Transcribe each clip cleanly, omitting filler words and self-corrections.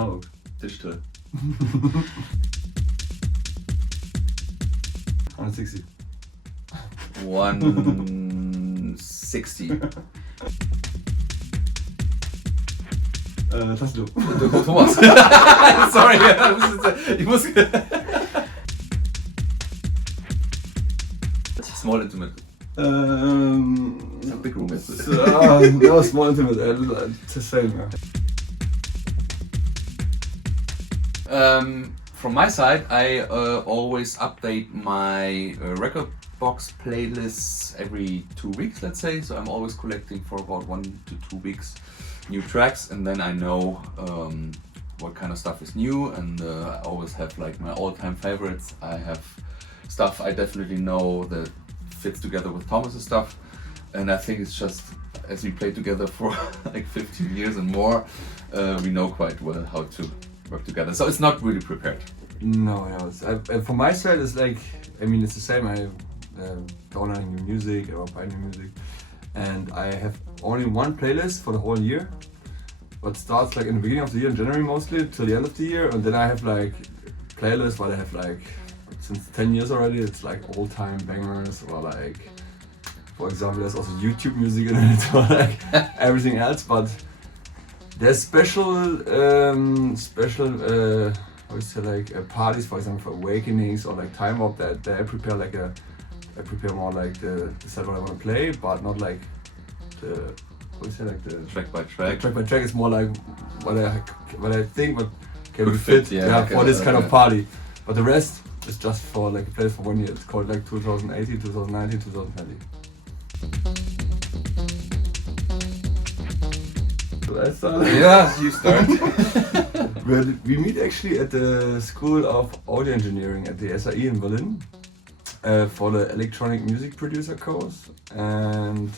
analog. Digital. 160. 160. Tastenloh. Thomas. Sorry, ich muss. Small intimate. It's a big room. No, small intimate. It's the same. From my side, I always update my record box playlists every 2 weeks, let's say. So I'm always collecting for about 1 to 2 weeks new tracks, and then I know what kind of stuff is new, and I always have like my all-time favorites. I have stuff I definitely know that fits together with Thomas's stuff, and I think it's just, as we play together for like 15 years and more, we know quite well how to work together. So it's not really prepared. No. From my side, it's like, I mean, it's the same. I download new music or buy new music, and I have only one playlist for the whole year. But starts like in the beginning of the year, in January mostly, till the end of the year, and then I have like playlists where I have like since 10 years already. It's like all-time bangers, or like, for example, there's also YouTube music in it, or like everything else. But there's special how you say, like parties, for example, for awakenings or like time up, that I prepare like I prepare more like the set what I want to play, but not like the, how you say, like the Track by track. Track by track is more like what I think what can be fit, fit for this kind of party. But the rest is just for like a place for 1 year. It's called like 2018, 2019, 2020. So I start. Yeah, you start. We meet actually at the School of Audio Engineering at the 𝙀𝘼𝙃 in Berlin for the electronic music producer course, and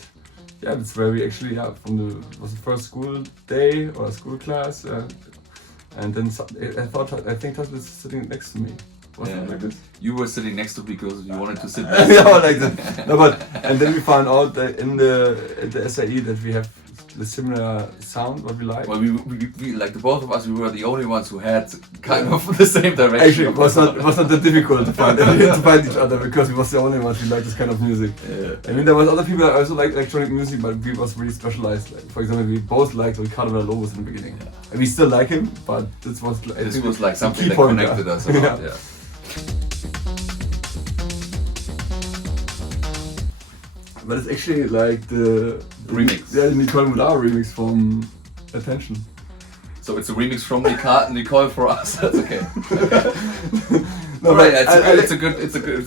yeah, that's where we actually was the first school day or school class, and then I think Todd was sitting next to me. Wasn't it like this? You were sitting next to me because you wanted to sit Yeah, next to me. like that. No, but and then we found out that at the 𝙀𝘼𝙃 that we have the similar sound what we like. Well, we like the both of us, we were the only ones who had kind of the same direction. Actually, it was not that difficult to find each other, because we was the only ones who liked this kind of music. Yeah. I mean, there was other people that also liked electronic music, but we was really specialized. Like, for example, we both liked 𝙀𝘼𝙃 in the beginning, and we still like him, but this was like something that connected us a lot. Yeah. But it's actually like the remix. Yeah, the 𝙀𝘼𝙃 remix from Attention. So it's a remix from Nicole for us. That's okay. No, all right, it's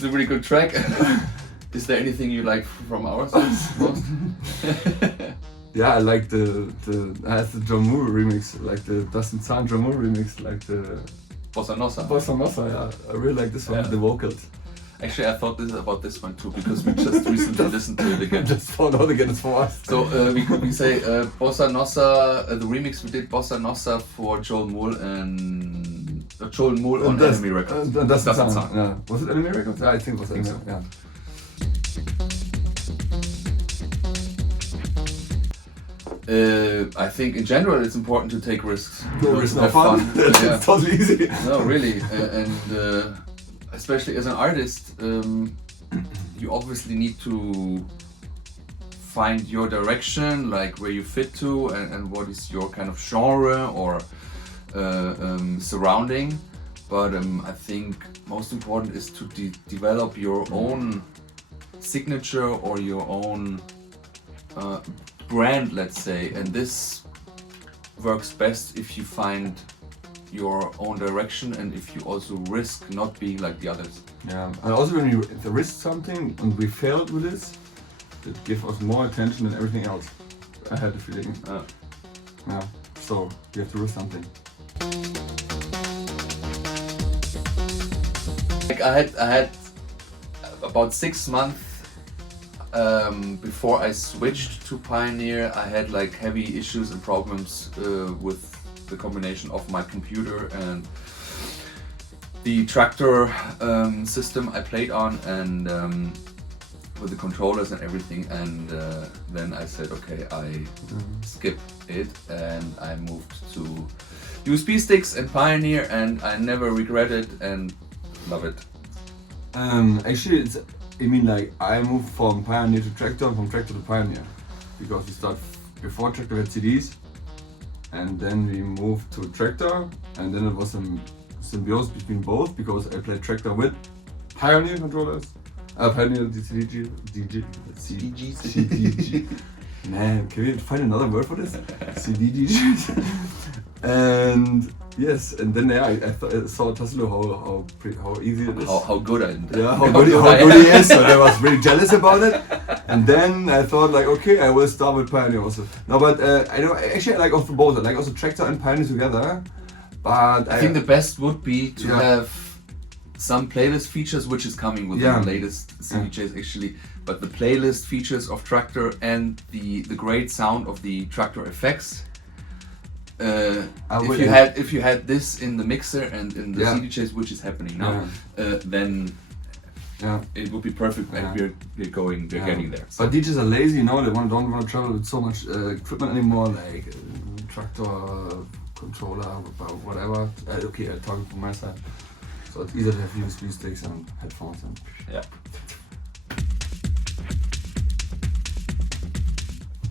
a really good track. Is there anything you like from our side most? Yeah, I like the 𝙀𝘼𝙃 remix, like the Dustin Zahn 𝙀𝘼𝙃 remix, like the Bossa Nossa. Yeah, I really like this one, the vocals. Actually, I thought about this one too, because we just recently listened to it again. Just found out again, it's for us. So we say Bossa Nossa, the remix we did Bossa Nossa for Joel Moore on Enemy Records. That's the sound. Yeah. Was it Enemy Records? Yeah, I think it was Enemy. So. Yeah. I think in general it's important to take risks. No risk, no have fun. Yeah. It's totally easy. No, really, and especially as an artist, you obviously need to find your direction, like where you fit to, and what is your kind of genre or surrounding. But I think most important is to develop your own signature or your own brand, let's say, and this works best if you find your own direction and if you also risk not being like the others. Yeah, and also when you risk something and we failed with this, it gives us more attention than everything else. I had the feeling. Yeah, so you have to risk something. Like I had about 6 months before I switched to Pioneer. I had like heavy issues and problems with the combination of my computer and the tractor system I played on, and with the controllers and everything, and then I said, okay, I skip it, and I moved to USB sticks and Pioneer, and I never regret it and love it. Actually, like I moved from Pioneer to Traktor and from Traktor to Pioneer because we started before Traktor had CDs, and then we moved to Traktor, and then it was a symbiosis between both because I played Traktor with Pioneer controllers, Pioneer CDG. Man, can we find another word for this? CDGs. And yes, and then I saw Taslo how easy it is. How good I am. Yeah, how good he is. So I was really jealous about it. And then I thought like, okay, I will start with Pioneer also. No, but I like also both. I like also Traktor and Pioneer together. But I think the best would be to have some playlist features, which is coming with the latest CDJs actually. But the playlist features of Traktor and the great sound of the Traktor effects. If you had this in the mixer and in the CDJs, which is happening now, then it would be perfect, and we're getting there. So. But DJs are lazy, they don't want to travel with so much equipment anymore, like Traktor, controller, whatever. Okay, I'm talking from my side. So it's easier to have USB sticks and headphones.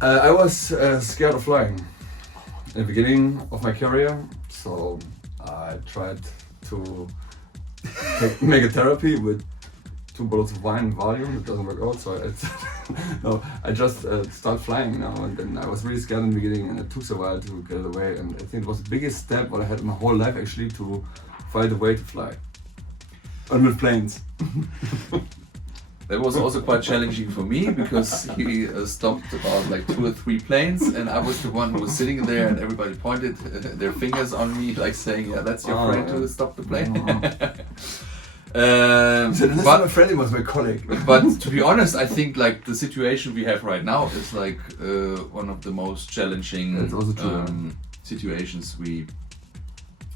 I was scared of flying in the beginning of my career, so I tried to make a therapy with 2 bottles of wine and Valium. It doesn't work out, so I just started flying now, and then I was really scared in the beginning, and it took a while to get it away, and I think it was the biggest step what I had in my whole life actually to find a way to fly. And with planes. That was also quite challenging for me because he stopped about like 2 or 3 planes, and I was the one who was sitting there, and everybody pointed their fingers on me, like saying, "Yeah, that's your friend to stop the plane." But my friend was my colleague. But to be honest, I think like the situation we have right now is like one of the most challenging situations we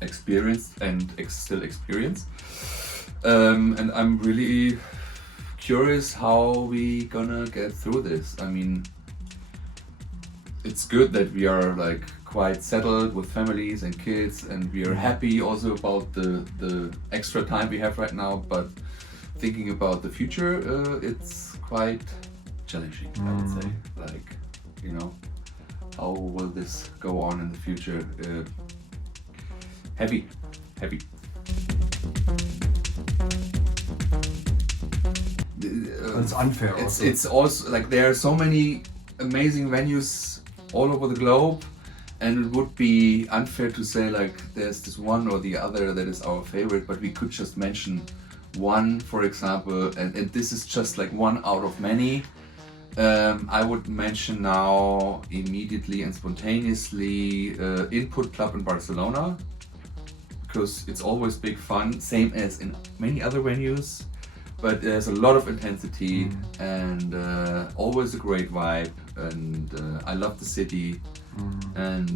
experienced and still experience. And I'm really curious how we gonna get through this. I mean, it's good that we are like quite settled with families and kids, and we are happy also about the extra time we have right now, but thinking about the future, it's quite challenging, I would say. Like, how will this go on in the future? Heavy. It's unfair. It's also like there are so many amazing venues all over the globe, and it would be unfair to say like there's this one or the other that is our favorite, but we could just mention one, for example, and this is just like one out of many. I would mention now immediately and spontaneously Input Club in Barcelona, because it's always big fun, same as in many other venues. But there's a lot of intensity and always a great vibe, and I love the city, and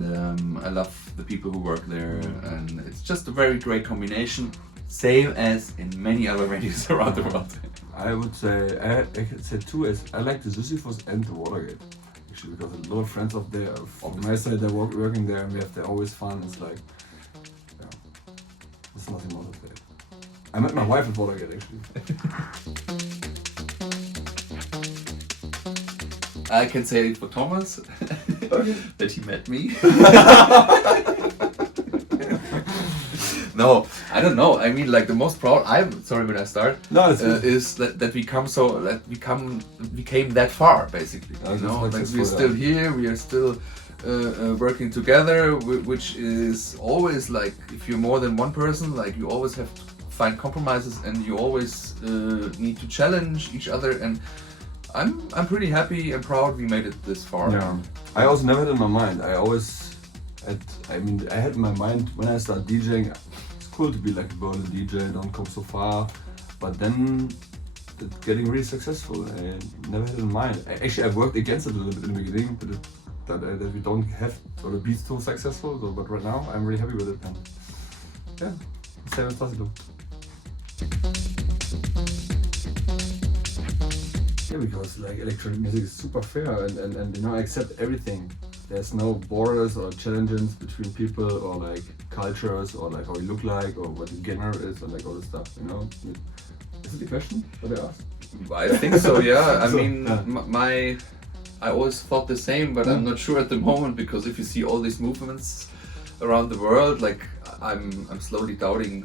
I love the people who work there, and it's just a very great combination, same as in many other venues around the world. I would say, I could say 2 as I like the Sisyphus and the Watergate, actually, because a lot of friends up there, from my side, they're working there, and they're always fun. It's like, there's nothing more to say. I met my wife at Watergate, actually. I can say for Thomas that he met me. No, I don't know. I mean, like the most proud. Sorry when I start. No, is that we came that far, basically. Like we're still here. We are still working together, which is always like if you're more than one person, like you always have to find compromises, and you always need to challenge each other, and I'm pretty happy and proud we made it this far. Yeah, I also never had in my mind. I had in my mind when I started DJing, it's cool to be like a Berlin DJ, don't come so far, but then it's getting really successful. I never had in mind. I worked against it a little bit in the beginning, but that we don't have to be so successful. So, but right now I'm really happy with it, and yeah, same as possible. Yeah, because like electronic music is super fair and you know accept everything. There's no borders or challenges between people or like cultures or like how you look like or what your genre is or like all this stuff. You know, is it the question that I asked? I think so, yeah. I So, mean, yeah. I always thought the same, but I'm not sure at the moment, because if you see all these movements around the world, like I'm slowly doubting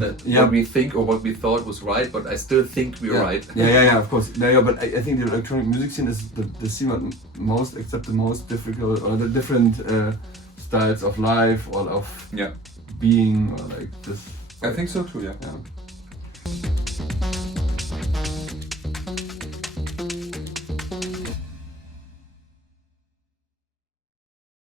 that what we think or what we thought was right, but I still think we're right. Yeah, of course. Yeah, but I think the electronic music scene is the scene that most accept the most difficult or the different styles of life or of being or like this. I think so too, yeah. Yeah.